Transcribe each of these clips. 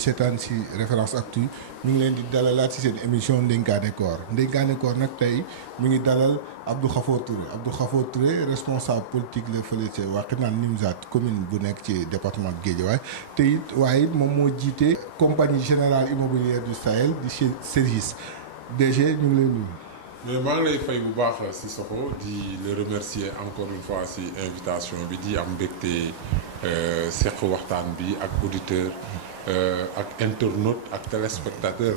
seetaan si Référence Actu ñu ngi leen di dalalaat si seen émission Ndénkaane Koor nag tey mu ngi dalal Abdou Khafor Touré responsable politique la fële ca Wakhinane Nimzatt commune bu nekk ci département de Guédiawaye te it waaye it moom moo jiite compagnie générale immobilière du Sahel di service DG ñu ngi lay nuyu. mais maa ngi lay fay bu baax Sissoko di le remercier encore une fois si invitation bi di am mbégte seq waxtaan bi ak auditeur ak internaute ak téléspectateur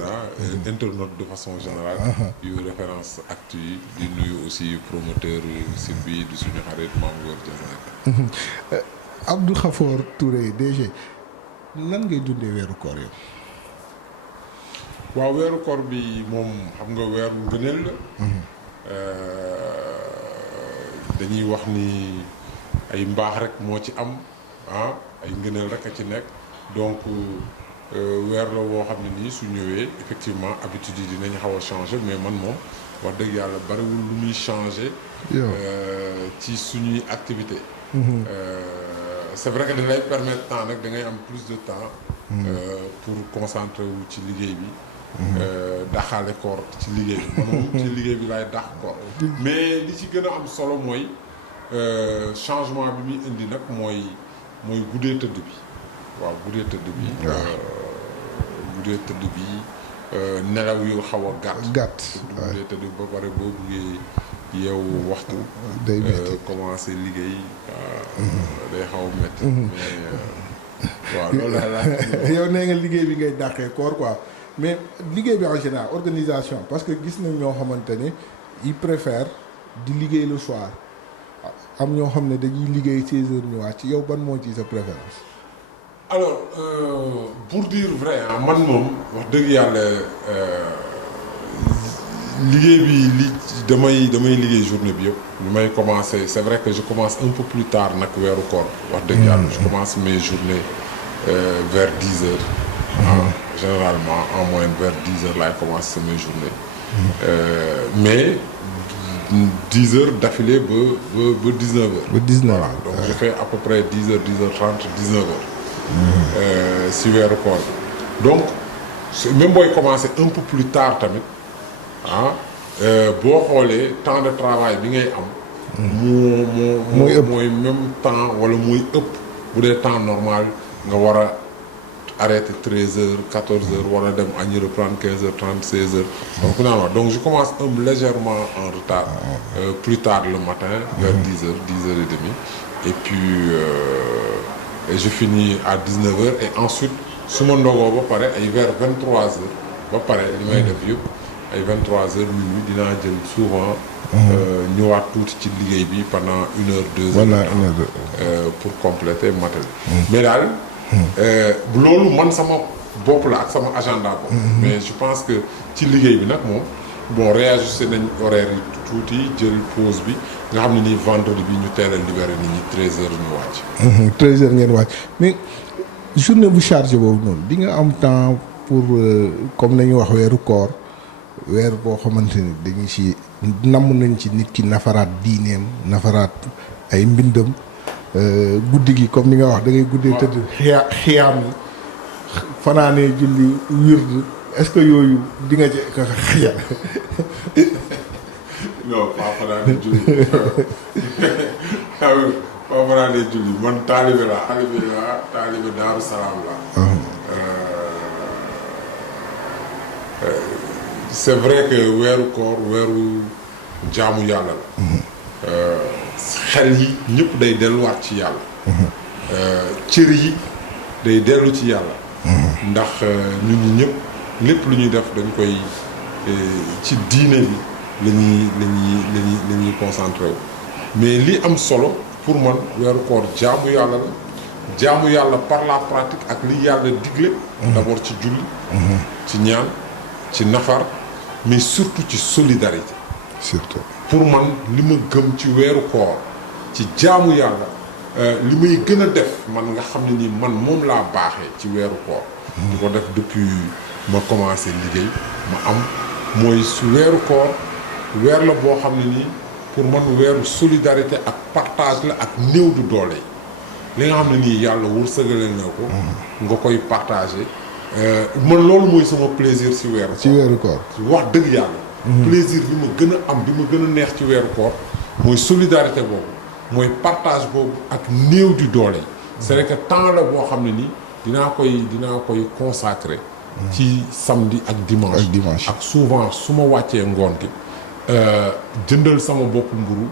internaute de façon générale yu Référence Actu yi di nuyu aussi promoteur site bi di suñu xarit Mame Ngor Diazaka. Abdou Khafor Touré DG nan ngay dundee weeru koor yow. waaw weeru koor bi moom xam nga weeru ngëneel la dañuy wax ni ay mbaax rek moo ci am ay ngëneel rek a ci nekk donc weer la woo xam ne nii su ñëwee effectivement habitude yi dinañ xaw a changer mais man moom wax dëgg yàlla bariwul lu muy changer ci suñuy activité c'est vrai que da lay permettre temps nag da ngay am plus de temps pour concentrer wu ci liggéey bi daxaale koor ci liggéey bi man moom ci liggéey bi laay dax koor mais li ci gën a am solo mooy changement bi muy indi nag mooy guddee tëdd bi waaw guddee tëdd bi nelaw yu xaw a gàtt guddee tëdd bi ba pare boo buggee yeewu waxtu day métti commencé liggéey day xaw a métti mais waaw loolu la yow nee nga liggéey bi ngay dàqee koor quoi mais liggéey bi en général organisation parce que gis nañ ñoo xamante ne ils préfèrent di liggéey le soir am ñoo xam ne dañuy liggéey 16 heures ñu wàcc yow ban moo ci sa préférence. alors pour dire vrai man moom wax dëgg yàlla liggéey bi damay liggéey journée bi yëpp li may commencer c'est vrai que je commence un peu plus tard nag weeru koor wax dëgg yàlla je commence mes journées vers 10 heures généralement en moyenne vers 10 heures laay commencer mes journées mais 10 heures d'affilée ba 19 heures ba 19 heures voilà donc je fais à peu près 10 heures 10 heures 30 19 heures si weeru koor donc même booy commencer un peu plus tard tamit boo xoolee temps de travail bi ngay am mooy même temps wala muy ëpp bu dee temps normal nga war a arrêter 13 heures 14 heures war a dem añi reprendre 15 heures 30 16 heures donc finalement donc je commence légèrement en retard plus tard le matin vers 10 heures et demie et puis et je finis à 19 heures et ensuite su ma ndogoo ba pare ay vers 23 heures ba pare li may def yëpp ay 23 heures minuit dinaa jël souvent ñëwaat tuuti ci liggéey bi pendant 1 heure 2 heures pour compléter matin mais daal loolu man sama bopp la ak sama agenda bopp mais je pense que ci liggéey bi nag moom bon réajusté nañ horaire yi tuuti jël pause bi nga xam ne nii vendredi bi ñu teel a libéré nit ñi 13 heures ñu wàcc 13 heures ngeen wàcc mais journée bu chargé boobu noonu di nga am temps pour comme nañu wax weeru koor weer boo xamante ni dañu ci namm nañ ci nit ki nafaraat diineem nafaraat ay mbindam guddi gi comme ni nga wax da ngay guddee tëdd xiyaam yi fanaanee julli wird est-ce que yooyu di nga ci xajal. non pas fanaanee julli pas fanaanee julli man taalibe Daaru Salaam la c'est vrai que weeru koor weeru jaamu yàlla la xel yi ñëpp day delluwaat ci yàlla cër yi day dellu ci yàlla ndax ñun ñi ñëpp lépp lu ñuy def dañ koy ci diine bi la ñuy concentré wu mais li am solo pour man weeru koor jaamu yàlla la jaamu yàlla par la pratique ak li yàlla digle d'abord ci julli ci ñaan ci nafar mais surtout ci solidarité surtout pour man li ma gëm ci weeru koor ci jaamu yàlla li may gën a def man nga xam ne ni man moom laa baaxee ci weeru koor di ko def depuis ma commencé liggéey ma am mooy su weeru koor weer la boo xam ne nii pour man weeru solidarité ak partage la ak néew du doole yi li nga xam ne nii yàlla wërsëgale na ko nga koy partager man loolu mooy sama plaisir ci weeru ci weeru koor. wax dëgg yàlla. plaisir bi ma gën a am bi ma gën a neex ci weeru koor mooy solidarité boobu mooy partage boobu ak néew di doole yi. c'est vrai que temps la boo xam ne nii dinaa koy consacrer. ci samedi ak dimanche. ak souvent su ma wàccee ngoon gi jëndal sama bopp mburu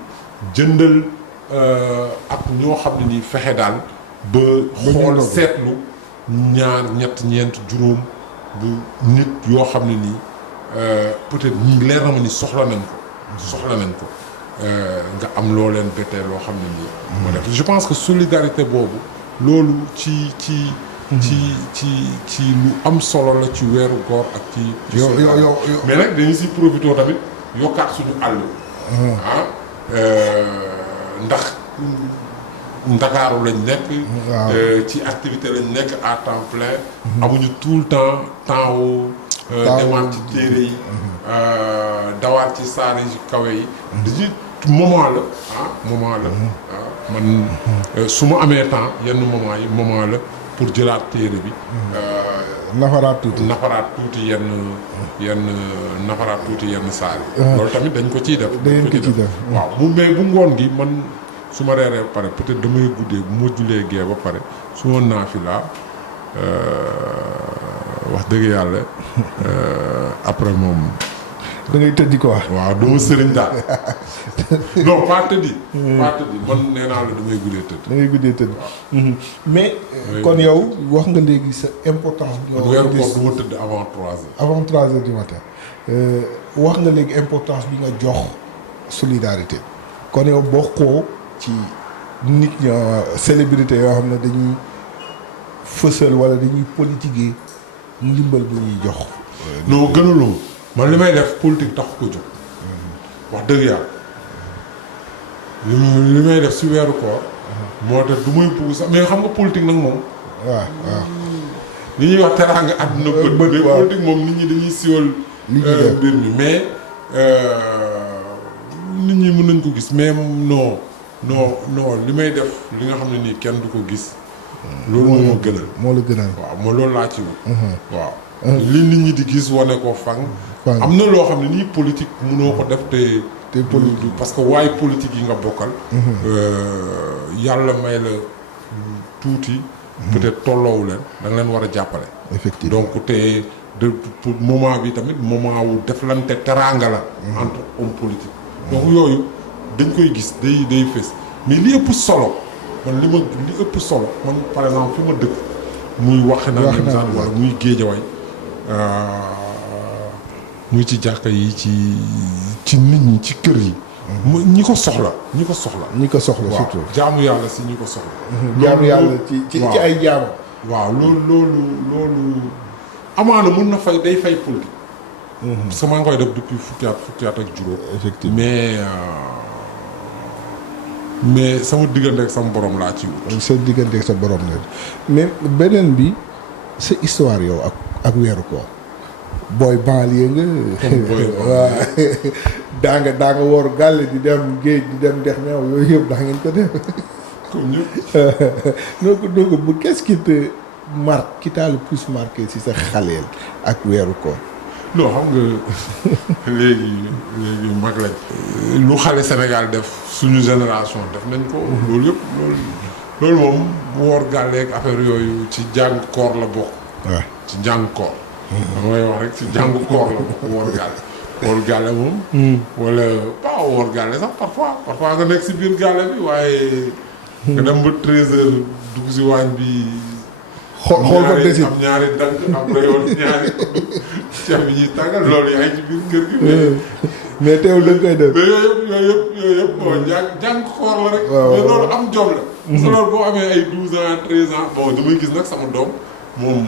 jëndal ak ñoo xam ne nii fexe daal ba xool seetlu ñaar ñett ñeent juróom bu nit yoo xam ne nii peut-être ñii leer na ma ni soxla nañ ko nga am loo leen bettee loo xam ne nii moo def je pense que solidarité boobu loolu ci lu am solo la ci weeru koor ak ci mais nag dañu si profité tamit yokkaat suñu àll ndax Ndakaaru lañ nekk ci activité lañ nekk à temps plein amuñu tout le temps wu demaat ci téere yi dawaat ci saar yi kawe yi dañuy moment la man su ma amee temps yenn moment la pour jëlaat téere bi nafaraat tuuti yenn saar yi loolu tamit dañ ko ciy def waaw mais bu ngoon gi man su ma reeree pare peut-être damay guddee bu ma julee gee ba pare su ma naafila wax dëgg yàlla après moom da ngay tëddi quoi. waaw dama sëriñ daal non pas tëddi man nee naa la damay guddee tëdd. da ngay guddee tëdd. mais kon yow wax nga léegi sa importance. weeru koor du ma tëdd avant 3 heures. avant 3 heures du matin wax nga léegi importance bi nga jox solidarité kon yow bokkoo ci nit ñoo célébrité yoo xam ne dañuy fësal wala dañuy politiquer ndimbal bu ñuy jox. non gënuloo man li may def politique tax ko jóg. wax dëgg yàlla li may def si weeru koor. moo tax du may bugg sax mais xam nga politique nag moom. waaw. li ñuy wax teraanga àdduna bët. mais politique moom nit ñi dañuy siwal. mbir mi mais nit ñi mën nañ ko gis mais non li may def li nga xam ne nii kenn du ko gis. loolu moo ma gënal. moo la gënal. waaw moo loolu laa ci wut. waaw. li nit ñi di gis wane ko fang. am na loo xam ne nii politique mënoo ko def te politique parce que waaye politique yi nga bokkal. yàlla may la tuuti. peut-être tolloowu leen da nga leen war a jàppale. effectivement donc te pour moment bi tamit moment wu deflante teraanga la. entre homme politique. donc yooyu dañ koy gis day fës mais li ëpp solo man li ëpp solo man par exemple fi ma dëkk. muy Wakhinane wala muy Guédiawaye muy ci jàkka yi ci nit ñi ci kër yi. ñi ko soxla. surtout. jaamu yàlla si ñi ko soxla. jaamu yàlla ci ay jaamu. waaw loolu amaana mun na day fay politique. parce que maa ngi koy def depuis fukki at ak juróom. effectivement mais sama diggante ak sama borom laa ci wut. sa diggante ak sa borom la mais beneen bi sa histoire yow ak weeru koor booy banlieue nga. waaw daa nga woor gàlle di dem géej di dem dex meew yooyu yëpp daa ngeen ko def. comme ñëpp. donc bu qu'est-ce qui te marque qui t'a le plus marqué ci sa xaleel ak weeru koor. non xam nga léegi mag lañ. lu xale Sénégal def suñu génération def nañ ko. loolu yëpp loolu moom woor gàlleeg affaire yooyu ci jàng koor la bokk. waaw ci jàng koor. damay wax rek ci jàng koor la bokk woor gàlle. woor gàlle moom. wala pas woor gàlle sax parfois nga nekk si biir gàlle bi waaye. nga dem ba 13h dugg si waañ bi. xool ko desit am ñaari dànk am rayoon ñaari ceeb yi ñuy tàngal loolu yaa ngi ci biir kër gi. mais teewul da nga koy def. mais yooyu yëpp bon jàng koor la rek. mais loolu am jom la. parce que loolu boo amee ay 12 ans 13 ans bon damay gis nag sama doom moom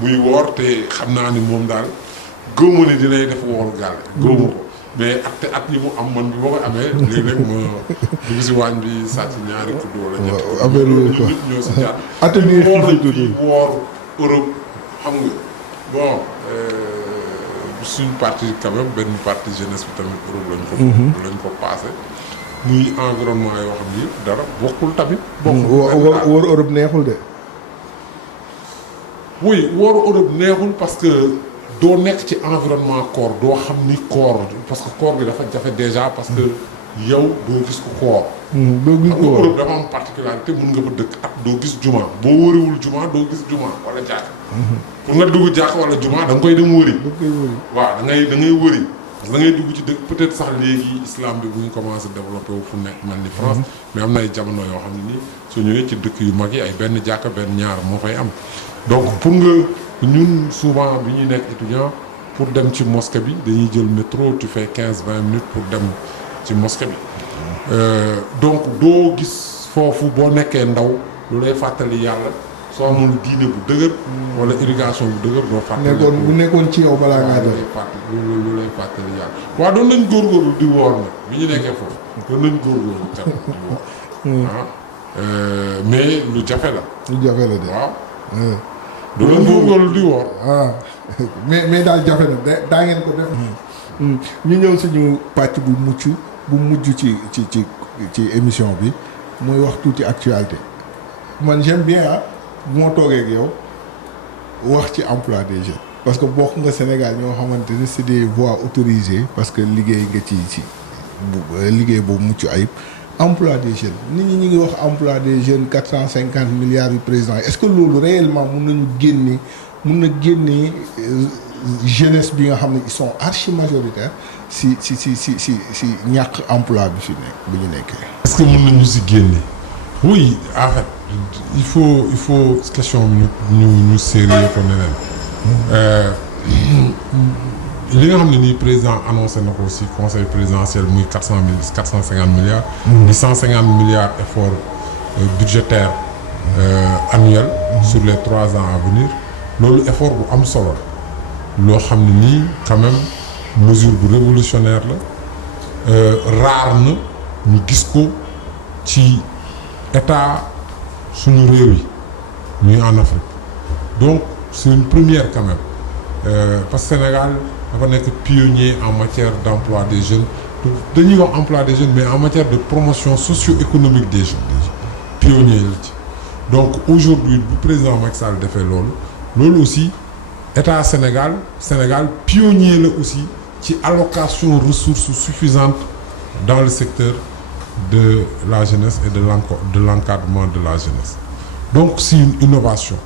muy woor te xam naa ni moom daal góobu ni dinay def woor gàlle. góobu ko mais at yi mu am man bi ma koy amee léeg-léeg ma dugg si waañ bi sàcc ñaari kudd wala ñetti kudd. affaire yooyu quoi nit ñoo si jaar. atelier woor nañ fi woor Europe xam nga bon suñ partie quand même benn partie jeunesse bi tamit Europe lañ ko passé muy environnement yoo xam ni dara bokkul tamit. wóor Europe neexul de. oui wooru Europe neexul parce que doo nekk ci environnement koor doo xam ni koor parce que koor gi dafa jafe déjà parce que yow doo gis ko koor. doo gis ko Europe dafa am particularité mun nga fa dëkk ak doo gis juma boo wëriwul juma doo gis juma wala jàkk. pour nga dugg jàkk wala juma da nga koy dem wëri. waaw da ngay wëri. parce que da ngay dugg ci dëkk peut-être sax léegi islam bi bu ñu commencé développé wu fu nekk mel ni France. mais am na ay jamono yoo xam ne nii su ñëwee ci dëkk yu mag yi ay benn jàkka benn ñaar moo fay am. donc pour nga ñun souvent bi ñuy nekk étudiant pour dem ci mosquée bi dañuy jël métro tu fais 15-20 minutes pour dem ci mosquée bi. donc doo gis foofu boo nekkee ndaw lu lay fàttali yàlla soo amul diine bu dëgër. wala irrigation bu dëgër doo fàttali. bu nekkoon ci yow balaa ngaa def lu lay fàttali yàlla. waaw doon nañ góorgóorlu di woor nag bi ñu nekkee foofu doon nañ góorgóorlu cat di woor. mais lu jafe la. lu jafe la de waaw. doon nañ góorgóorlu di woor. mais daal jafe na daa ngeen ko def. ñu ñëw suñu pàcc bu mujj ci émission bi muy wax tuuti actualité man j'aime bien bu ma toogee ak yow wax ci emploi des jeunes parce que bokk nga Sénégal ñoo xamante ne c'est des voies autorisées parce que liggéey nga ci liggéey boobu mucc ayib emploi des jeunes nit ñi ñu ngi wax emploi des jeunes 450 milliards yu président est-ce que loolu réellement mun na génne jeunesse bi nga xam ne ils sont archi majoritaires si ñàkk emploi bi fi nekk bi ñu nekkee. est-ce que mën nañu si génne oui en fait il faut question bi ñu sérieux ko neneen li nga xam ne nii président annoncé na ko aussi conseil présidentiel muy 450 milliards. di 150 milliards effort budgétaire annuel. sur les 3 ans à venir loolu effort bu am solo loo xam ne nii quand même mesure bu révolutionnaire la rare na ñu gis ko ci état suñu réew yi ñuy en Afrique donc c'est une première quand même parce que Sénégal dafa nekk pionnier en matière d'emploi des jeunes dañuy wax emploi des jeunes mais en matière de promotion socio-économique des jeunes pionnier la ci donc aujourd'hui bu président Macky Sall defee loolu aussi état Sénégal pionnier la aussi ci allocation ressources suffisantes dans le secteur de la jeunesse et de l'encadrement de la jeunesse donc c'est une innovation.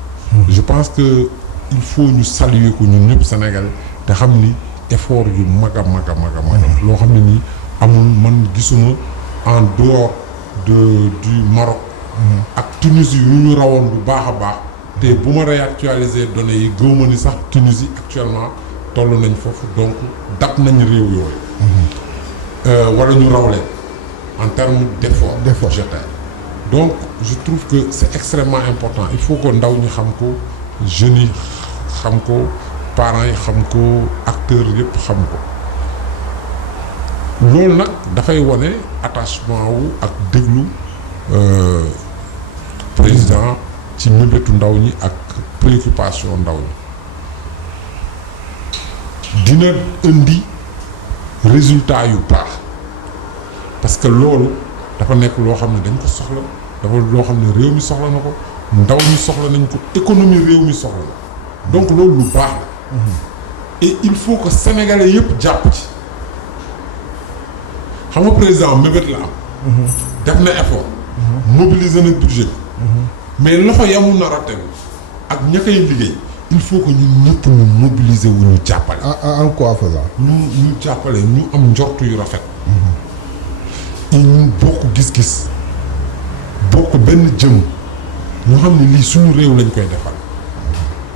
Je pense que il faut ñu saluer ko ñun ñëpp Sénégal te xam ni effort yu mag a loo xam ne nii amul man gisuma en dehors du Maroc ak Tunisie yu ñu rawoon bu baax a baax te bu ma réactualiser données yi gëwma ni sax Tunisie actuellement toll nañ foofu donc dab nañ réew yooyu wala ñu raw leen en termes d'effort budgétaire donc je trouve que c'est extrêmement important il faut que ndaw ñi xam ko jeunes yi xam ko parents yi xam ko acteurs yëpp xam ko loolu nag dafay wane attachement wu ak déglu président ci mébétu ndaw ñi ak préoccupation ndaw ñi dina indi résultat yu baax parce que loolu dafa nekk loo xam ne dañ ko soxla dafa loo xam ne réew mi soxla na ko ndaw mi soxla nañ ko économie réew mi soxla na donc loolu lu baax la et il faut que sénégalais yëpp jàpp ci xam nga président mébét la am def na effort mobiliser na budget mais loxo yamul na raté ak ña koy liggéey il faut que ñun ñëpp ñu mobiliser wu ñu jàppale en quoi faisant ñu jàppale ñu am njortu yu rafet et ñu bokk gis-gis bokk benn jëm ñu xam ne lii suñu réew lañ koy defal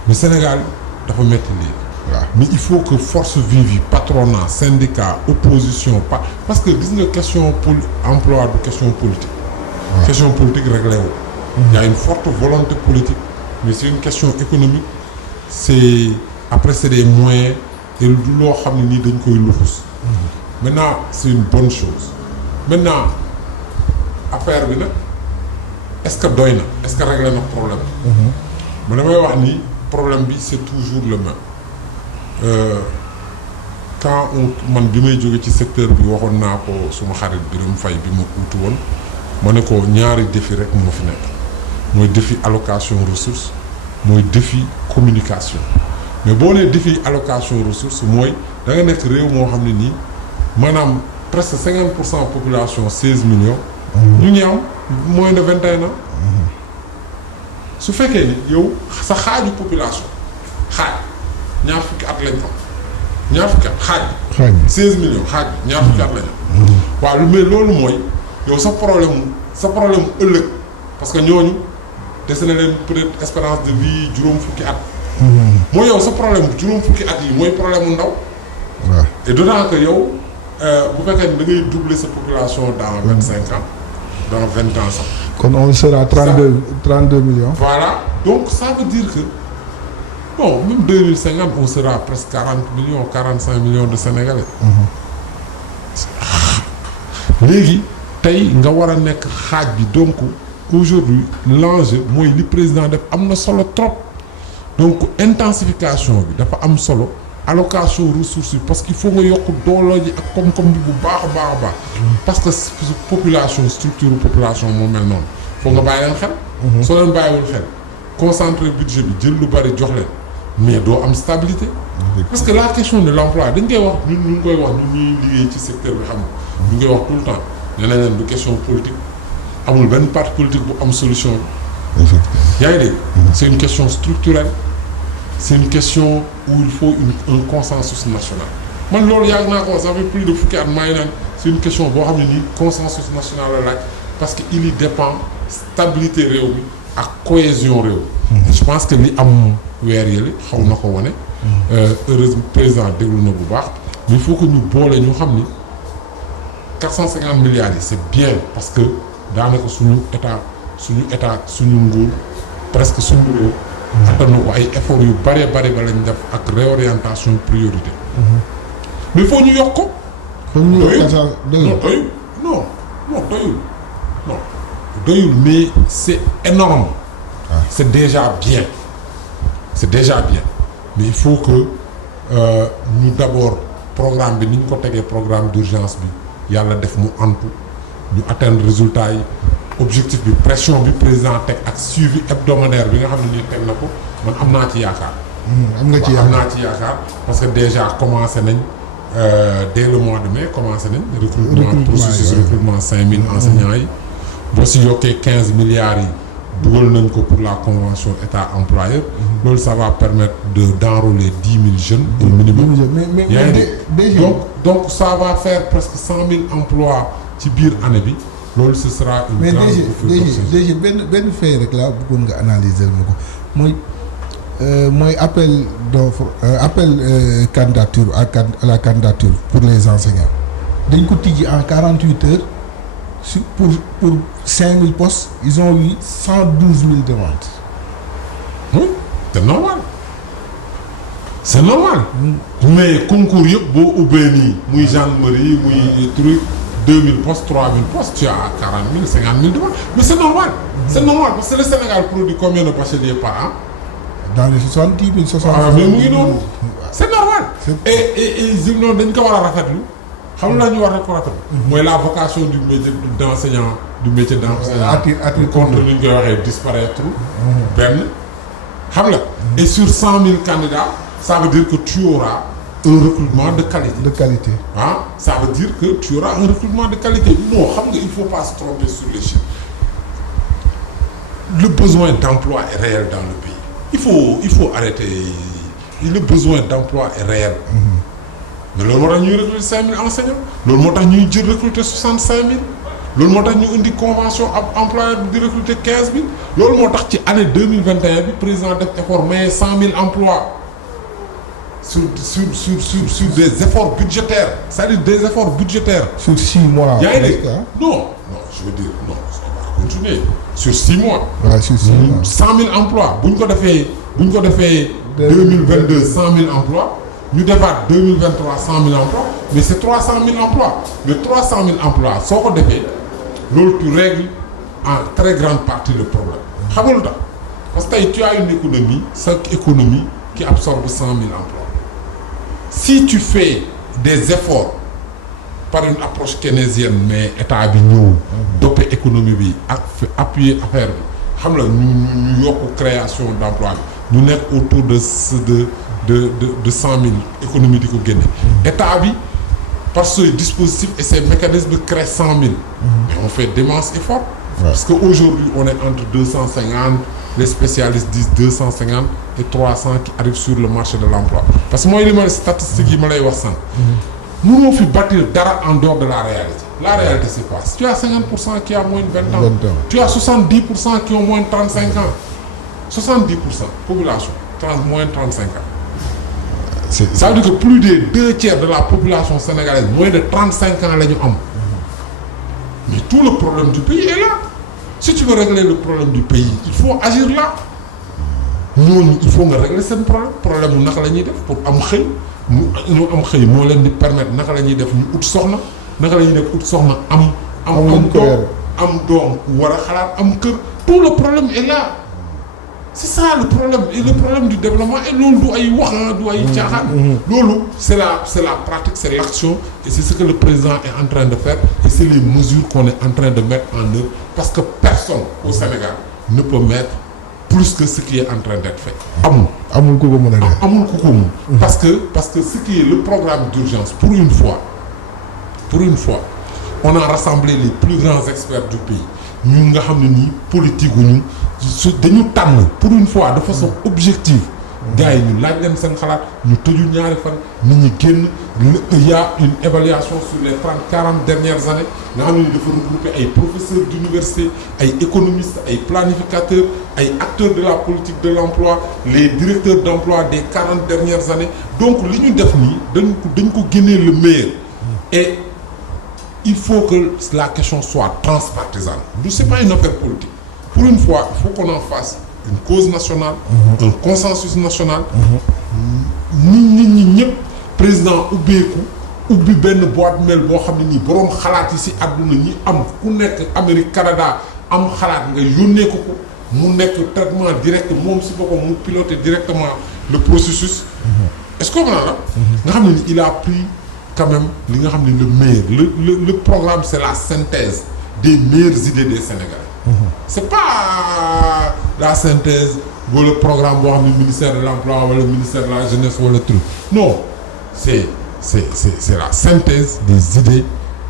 mais Sénégal dafa metti lii waaw mais il faut que force vive yi patronat syndicat opposition parce que gis nga question emploi du question politique question politique réglé wu il y a une forte volonté politique mais c'est une question économique c'est des moyens et loo xam ne nii dañ koy luxus maintenant c'est une bonne chose maintenant affaire bi nag est-ce que doy na est-ce que réglé na problème mais damay wax ni problème bi c'est toujours le même quand man bi may jóge ci secteur bi waxoon naa ko suma xarit Birame Faye bi ma uutu woon ma ne ko ñaari défi rek moo fi nekk mooy défi allocation ressources mooy défi communication mais boo nee défi allocation ressources mooy da nga nekk réew moo xam ne nii maanaam presque 50% population 16 millions. ñu ngi am moins de 21 ans. su fekkee ni yow sa xaaju population xaaj ñaar fukki at lañ am ñaar fukki at xaaj bi 16 millions xaaj bi ñaar fukki at lañ am. waaw mais loolu mooy yow sa problème ëllëg parce que ñooñu des na leen peut-être espérance de vie juróom fukki at. mooy yow sa problème juróom fukki at yi mooy problème mu ndaw. waaw et d'autant que yow bu fekkee ni da ngay doubler sa population dans 25 ans dans 20 ans sax. kon on sera 32 millions. Voilà donc ça veut dire que bon même 2050 on sera presque 40 millions 45 millions de Sénégalais. léegi tey nga war a nekk xaaj bi donc aujourd'hui l'enjeu mooy li président def am na solo trop donc intensification bi dafa am solo allocation ressources yi parce qu'il faut nga yokk dooloo ji ak koom-koom bi bu baax a baax a baax. parce que population structure population moo mel noonu faut nga bàyyi leen xel. soo leen bàyyiwul xel concentrer budget bi jël lu bari jox leen mais doo am stabilité. parce que la question de l'emploi dañ koy wax ñun ñu ngi koy wax ñun ñuy liggéey ci secteur bi xam nga. ñu ngi koy wax tout le temps nee nañ leen du question politique amul benn parti politique bu am solution bi. yaa ngi dégg. c'est une question structurelle. c'est une question où il faut un consensus national man loolu yàgg naa ko ça fait plus de fukki at maa ngi naan c'est une question boo xam ne nii consensus national la laaj parce que il y dépend stabilité réew mi ak cohésion réew je pense que li am weer yële xaw na ko wane heureusement président déglu na bu baax mais il faut que ñu boole ñu xam ni 450 milliards yi c'est bien parce que daanaka suñu état suñu nguur presque suñu réew attan na ko ay efforts yu bare ba lañ def ak réorientation priorité. mais faut ñu yokk ko. doyul mais c'est énorme. c'est déjà bien mais il faut que ñu d'abord programme bi ni ñu ko tegee programme d'urgence bi yàlla def mu antu ñu atteindre résultat yi. objectif bi pression bi président teg ak suivi hebdomadaire bi nga xam ne nii teg na ko man am naa ci yaakaar. am naa ci yaakaar parce que déjà commencé nañ dès le mois de mai commencé nañ. recrutement processus recrutement 5000 enseignants yi. boo si yokkee 15 milliards yi dugal nañ ko pour la convention état employeur. loolu ça va permettre d'enrôler 10 000 jeunes au minimum. mais donc ça va faire presque 100 000 emplois ci biir année bi. loolu ce sera une mais grande déjà benn fait rek laa bëggoon nga analyser ma ko mooy appel d'offre candidature à la candidature pour les enseignants dañ ko tijji en 48 heures pour 5000 postes ils ont eu 112 000 demandes. oui c'est normal. mais concours yëpp boo ubbee nii muy gendarmerie muy truc. 2000 postes 3000 postes tu as 40 000 50 000 demandes mais c'est normal. c'est normal parce que le Sénégal produit combien de bacheliers par an. dans les 70 000 60 000. mais mu ngi noonu. c'est normal. et noonu dañ ko war a rafetlu xam nga ñu war a ko rafetlu. mooy la vocation du métier d'enseignant du métier d'enseignant. contre li ñu koy waxee disparaître. benn xam nga. et sur 100 000 candidats ça veut dire que tu auras. un recrutement de qualité. Ça veut dire que tu auras un recrutement de qualité. Non, il ne faut pas se tromper sur les chiffres. Le besoin d'emploi est réel dans le pays. Il faut arrêter. Le besoin d'emploi est réel. Mais loolu moo tax ñuy recruter 5000 enseignants. loolu moo tax ñuy recruter 65000. loolu moo tax ñu indi convention ab employeur di recruter 15000. loolu moo tax ci année 2021 bi président def effort mais 100 000 emplois. sur des efforts budgétaires, c'est-à-dire des efforts budgétaires. Sur 6 mois. Non, je veux dire, non, on va continuer. Sur 6 mois. Ouais, sur 6 mois. 100 000 emplois. Si on fait 2022, 100 000 emplois, nous débat 2023, 100 000 emplois, mais c'est 300 000 emplois. Mais 300 000 emplois, ce qu'on fait, tu règles en très grande partie le problème. Parce que tu as une économie, cette économie qui absorbe 100 000 emplois. Si tu fais des efforts par une approche keynésienne mais état bi ñëw dopé économie bi ak appuyer affaire bi xam nga ñu yokk création d'emploi bi ñu nekk autour de 100 000 économie di ko génne. état bi par ce dispositif et ces mécanismes créent 100 000. Mais on fait d'immenses efforts. Parce qu'aujourd'hui on est entre 250 les spécialistes disent 250 et 300 qui arrivent sur le marché de l'emploi. Parce que mooy li ma statistiques yi ma lay wax sànq. mënoo fi bâtir dara en dehors de la réalité. La réalité c'est quoi? Tu as 50% qui a moins de 20 ans. Tu as 70% qui ont moins de 35 ans. 70% population moins de 35 ans. Ça veut dire que plus des 2/3 de la population sénégalaise moins de 35 ans la ñu am. Mais tout le problème du pays est là. Si tu veux régler le problème du pays, il faut agir là. ñooñu il faut nga régler seen problème mu naka la ñuy def pour am xëy ñu am xëy moo leen di permettre naka la ñuy def ñu ut soxna naka la ñuy def ut soxna am doom war a xalaat am kër. Tout le problème est là. C'est ça le problème et le problème du développement et loolu du ay wax du ay caaxaan. loolu c'est la pratique, c'est l'action et c'est ce que le président est en train de faire et c'est les mesures qu'on est en train de mettre en œuvre parce que personne au Sénégal ne peut mettre plus que ce qui est en train d'être fait. amul ku ko mën a def amul ku ko mën. parce que ce qui est le programme d'urgence pour une fois on a rassemblé les plus grands experts du pays ñun nga xam ne nii politique ñu dañu tànn pour une fois de façon objective gars yi ñu laaj leen seen xalaat ñu tëju ñaari fan nit ñi génn il y a une évaluation sur les 30-40 dernières années nga xam ne ni dafa regrouper ay professeurs d'université ay économistes ay planificateurs ay acteurs de la politique de l'emploi les directeurs d'emploi des 40 dernières années donc li ñu def nii dañ ko génnee le meilleur et il faut que la question soit transpartisane. C'est pas une affaire politique. Pour une fois, il faut qu'on en fasse une cause nationale, un consensus national. ñi ñëpp président ubbi benn boîte mail boo xam ne nii boroom xalaat yi ci àdduna ñi am ku nekk Amérique Canada am xalaat nga yónnee ko mu nekk traitement direct moom ci boppam mu piloter directement le processus. Est-ce que la nga xam ne ni il a pris quand même li nga xam ne le meilleur le programme c'est la synthèse des meilleures idées des Sénégalais. C'est pas la synthèse wala programme boo xam ne ministère de l'emploi wala ministère de la jeunesse wala truc non c'est la synthèse des idées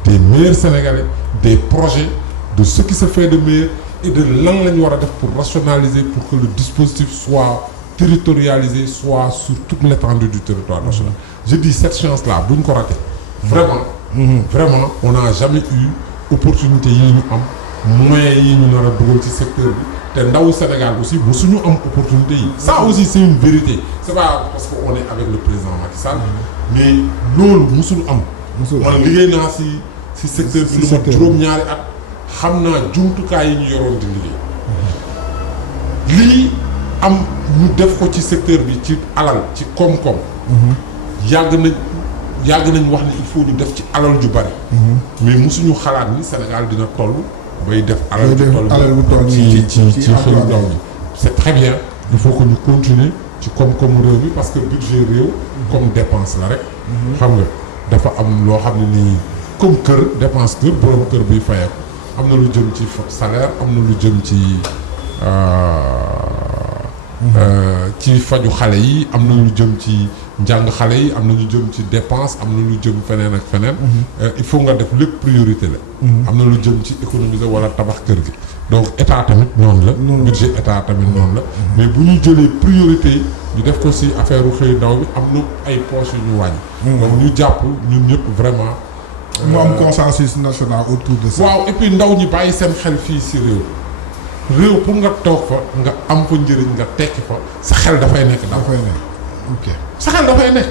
des meilleurs Sénégalais des projets de ce qui se fait de meilleur et de lan la ñu war a def pour rationaliser pour que le dispositif soit territorialisé soit sur toute l'étendue du territoire national. Je dis cette chance-là buñ ko raté vraiment on n'a jamais eu opportunité yi ñu am moyens yi ñu nar a dugal ci secteur bi te ndawu Sénégal aussi mosuñu am opportunité yi ça aussi c'est une vérité c'est pas parce que on est avec le président Macky Sall mais loolu mosul am man liggéey naa ci secteur bi lu ma juróom-ñaari at xam naa jumtukaay yi ñu yoroon di liggéey lii am ñu def ko ci secteur bi ci alal ci koom-koom yàgg nañ wax ne il faut ñu def ci alal ju bari mais mosuñu xalaat ni Sénégal dina toll bay def alal ju toll ci xelu ndaw ñi c'est très bien il faut que ñu continuer ci koom-koomu réew mi parce que budget réew comme dépense la rek xam nga dafa am loo xam ne nii comme kër dépense kër borom kër biy fayeeku am na lu jëm ci salaire am na lu jëm ci faju xale yi am na lu jëm ci njàng xale yi am na lu jëm ci dépense am na lu jëm feneen ak feneen il faut nga def lépp priorité la am na lu jëm ci économiser wala tabax kër gi donc état tamit noonu la budget état tamit noonu la mais bu ñu jëlee priorité yi ñu def ko ci affaire u xëy ndaw bi am na ay poches yu ñu wàññi donc ñu jàpp ñun ñëpp vraiment mu am consensus national autour de ça. waaw et puis ndaw ñi bàyyi seen xel fii ci réew pour nga toog fa nga am fa njëriñ nga tekki fa sa xel dafay nekk ok sa xel dafay nekk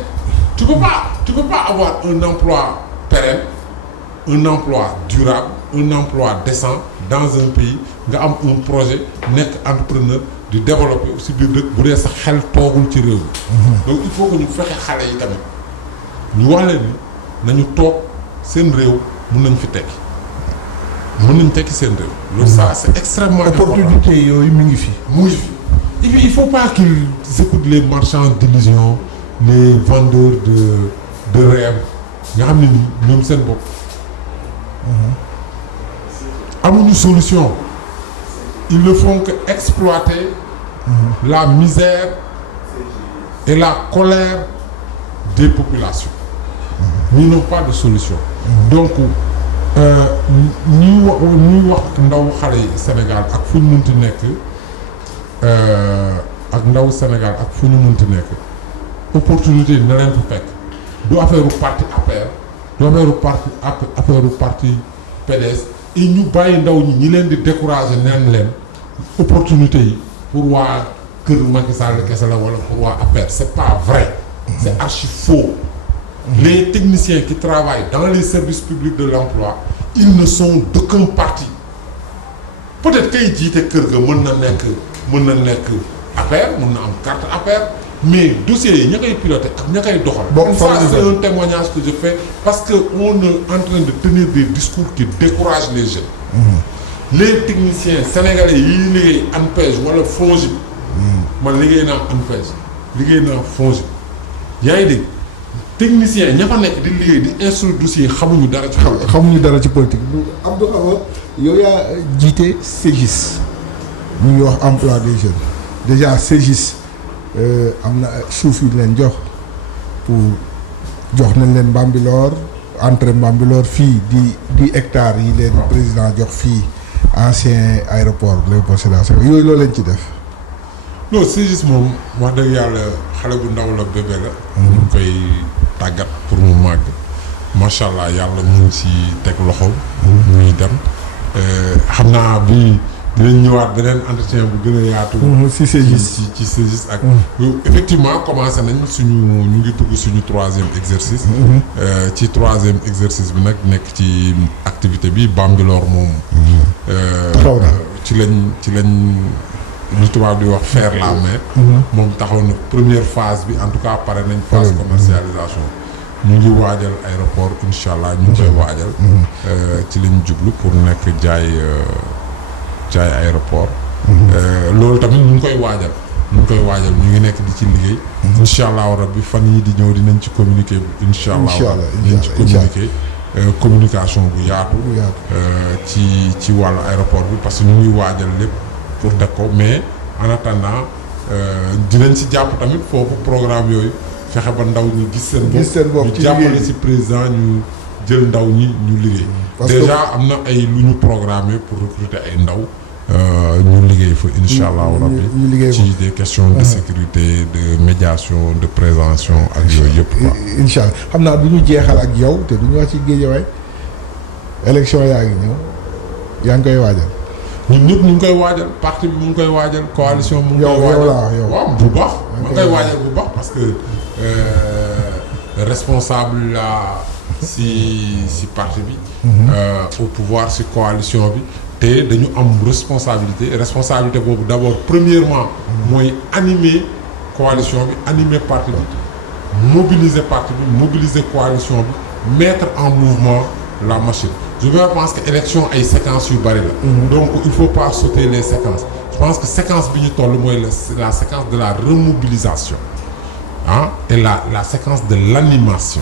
tu peux pas avoir un emploi pérenne un emploi durable un emploi décent dans un pays nga am un projet nekk entrepreneur di développer aussi biir dëkk bu dee sa xel toogul ci réew mi donc il faut que ñu fexe xale yi tamit ñu wax leen ni nañu toog seen réew mën nañ fi tekki seen réew loolu ça c'est extrêmement important opportunité yooyu mi ngi fi et puis il faut pas qu'ils écoutent les marchands d'illusions les vendeurs de rêves nga xam ne ni ñoom seen bopp amuñu solution ils ne font que exploiter la misère et la colère des populations. Nous n'avons pas de solution. Donc ñuy wax ndaw xale Sénégal ak fu ñu mënti nekk ak ndaw Sénégal ak fu ñu mënti nekk opportunité na leen fa fekk du affaire parti APR du affaire parti PDS et ñu bàyyi ndaw ñi leen di décourager neen leen opportunité yi pour waa kër Macky Sall kese la wala pour waa APR c'est pas vrai c'est archi faux. Les techniciens qui travaillent dans les services publics de l'emploi ils ne sont d'aucun parti peut-être kay jiite kër ga mën na nekk APR mën na am carte APR mais dossiers yi ña koy piloter ak ña koy doxal. bon ça c'est un témoignage que je fais parce que on est en train de tenir des discours qui découragent les jeunes. Les techniciens sénégalais yi liggéey ANPEJ wala FONGIP. man liggéey naa ANPEJ liggéey naa FONGIP yaa ngi dégg. technicien ña fa nekk di liggéey di instruire dossier xamuñu dara ci xamuñu dara ci politique Abdou Awa yow yaa jiite CGIS ñu ngi wax emploi des jeunes déjà CGIS am na suuf yu leen jox pour jox nañ leen Bambilor entrée Bambilor fii di hectares yi leen président jox fii ancien aéroport Léopold Sédar Senghor yooyu loolu leen ci def. non CGIS moom wax dëgg yàlla xale bu ndaw la bébé la. ñu ngi koy tàggat pour mu màgg macha allah yàlla mu ngi si teg loxo. muy dem xam naa bi dinañ ñëwaat beneen entretien bu gën a yaatu. si CGIS ci CGIS ak. effectivement commencé nañ ñu ngi dugg suñu 3e exercice. ci 3e exercice bi nag nekk ci activité bi Bambilor moom. taxaw na ci lañ. lu tubaab di wax faire la main. moom taxaw na première phase bi en tout cas pare nañ phase commercialisation. ñu ngi waajal aéroport incha allah ñu ngi koy waajal. ci lañ jublu pour nekk jaay aéroport. loolu tamit ñu ngi koy waajal. ñu ngi nekk di ci liggéey. incha allah rabbi fan yi di ñëw dinañ ci communiquer. incha allah dinañ ci communiquer. communication bu yaatu. ci wàllu aéroport bi parce que ñu ngi waajal lépp. pour teg ko mais en attendant dinañ ci jàpp tamit foofu programme yooyu fexe ba ndaw ñi gis seen bopp ñu jàppale ci président ñu jël ndaw ñi ñu liggéey déjà am na ay lu ñu programmé pour recruter ay ndaw ñu liggéey fa insha allahu rabbi ci des questions de sécurité de médiation de prévention ak yooyu yëpp quoi insha allah xam naa du ñu jeexal ak yow te du ñu wax ci Guédiawaye élection yaa ngi ñëw yaa ngi koy waajal ñun ñëpp ñu ngi koy waajal parti bi mu ngi koy waajal coalition mu ngi koy waajal waaw bu baax mu ngi koy waajal bu baax parce que responsable la si parti bi au pouvoir si coalition bi te dañu am responsabilité boobu d'abord premièrement mooy animer coalition bi animer parti bi mobiliser parti bi mobiliser coalition bi mettre en mouvement la machine je pense que élection ay séquences yu bari la donc il faut pas sauter les séquences je pense que séquence bi ñu toll mooy la séquence de la remobilisation et la séquence de l'animation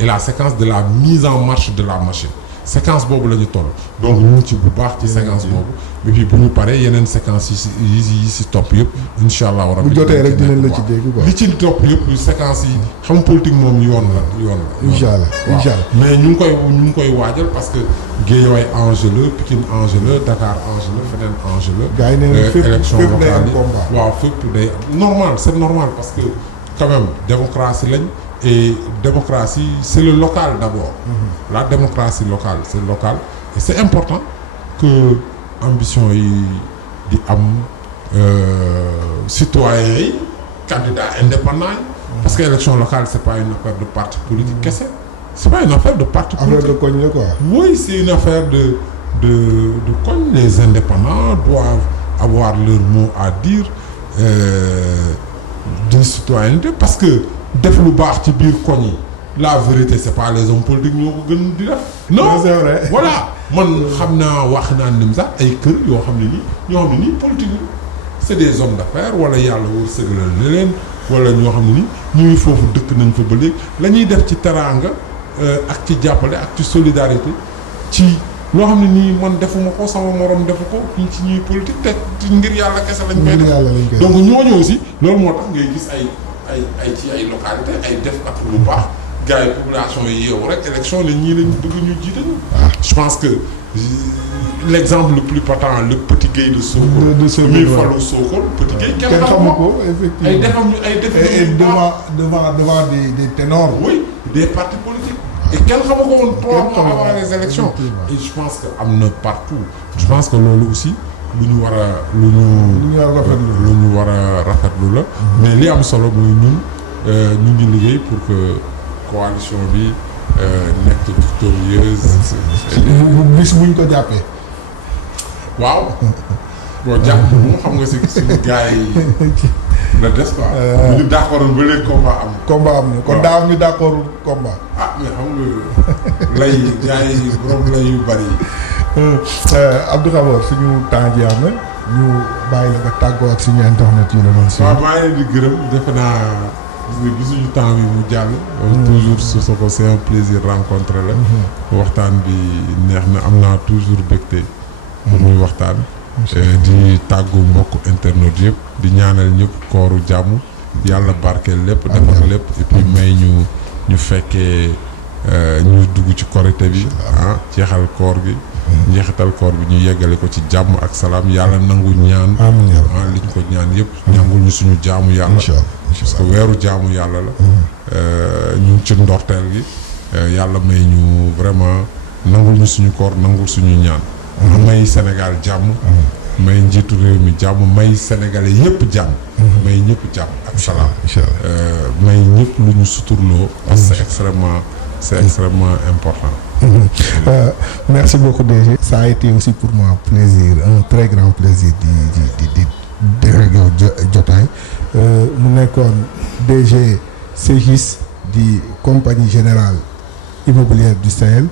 et la séquence de la mise en marche de la machine séquence boobu la ñu toll donc ñu ngi ci bu baax ci séquence boobu et puis bu ñu paree yeneen séquence yi si topp yëpp incha allah rabbi bu jotee rek dinañ la ci dégg quoi li ci topp yëpp séquence yi xam politique moom yoon la incha allah mais ñu ngi koy waajal parce que Guédiawaye enjeu la Pikine enjeu la Dakar enjeu la feneen enjeu la gars yi nee na élection fépp day am locale combat yi waaw fépp day normal c'est normal parce que quand même démocratie lañ et démocratie c'est le local d'abord la démocratie locale c'est local et c'est important que ambition yi di am citoyens yi candidats indépendants yi parce que élection locale c'est pas une affaire de parti politique kese c'est pas une affaire de parti politique affaire de koñ la quoi oui c'est une affaire de koñ les indépendants doivent avoir leur mot à dire de citoyenneté parce que def lu baax ci biir koñ yi la vérité c'est pas les hommes politiques ñoo ko gën di def. non c'est vrai voilà man xam naa wax naa ni sax ay kër yoo xam ne nii ñoo xam ne nii politique yi c'est des hommes d'affaires wala yàlla wërsëgalal na leen wala ñoo xam ne nii ñu ngi foofu dëkk nañ fa ba léegi la ñuy def ci teraanga ak ci jàppale ak ci solidarité ci loo xam ne nii man defuma ko sama morom defu ko ñi ci ñuy politique te ngir yàlla kese lañ koy def donc ñooñu aussi loolu moo tax ngay gis ay ci ay localité ay def ak lu baax gars yi population yi yeewu rek élection ne ñii lañ bëgg ñu jiite ñu. Je pense que l'exemple le plus patent le Petit Gueye de Sokone. de Sokone muy falu Sokone Petit Gueye kenn xamu ko effectivement ay defam ñu ay def et devant des ténors. oui des partis politiques. et kenn xamu ko woon 3 mois avant les élections. et je pense que am na partout. je pense que loolu aussi lu ñu war a lu ñu war a rafetlu la. mais li am solo mooy ñun ñu ngi liggéey pour que coalition bi nekk victorieuse. bis buñ ko jàppee. waaw. boo jàpp moom xam nga si suñu gars yi la des quoi. bu ñu d'accord ba léegi combat am na kon daa am ñu d'accord combat. ah mais xam nga lay gars yi borom lay yu bari yi. Abdou Khabar suñu temps ji am na ñu bàyyi la nga tàggoo ak suñu internet yi la doon si. waaw maa ngi leen di gërëm defe naa gisuñu temps bi mu jàll. toujours su ko c'est un plaisir rencontrer la. waxtaan bi neex na am naa toujours bégte. pour muy waxtaan. di tàggu mbokk internet yëpp di ñaanal ñëpp kooru jàmm yàlla barkeel lépp defar lépp et puis may ñu fekkee ñu dugg ci korité bi jeexal koor gi njeexital koor bi ñu yeggale ko ci jàmm ak salaam yàlla nangu ñaan liñ ko ñaan yëpp ñangul ñu suñu jaamu yàlla parce que weeru jaamu yàlla la ñu ngi ci ndorteel gi yàlla may ñu vraiment nangul ñu suñu koor nangul suñu ñaan may Sénégal jàmm may njiitu réew mi jàmm may sénégalais yëpp jàmm may ñëpp jàmm ak salaam may ñëpp lu ñu suturloo parce que c'est extrêmement important. Merci beaucoup DG. Ça a été aussi pour moi un très grand plaisir di jotaay mu nekkoon DG CGIS di compagnie générale immobilière du Sahel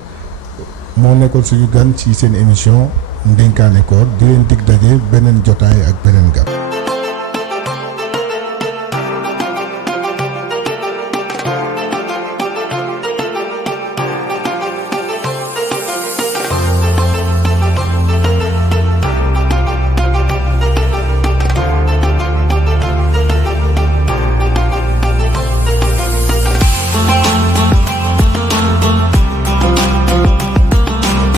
moo nekkoon suñu gan ci seen émission Ndenkaane Koor di leen dig daje beneen jotaay ak beneen gan.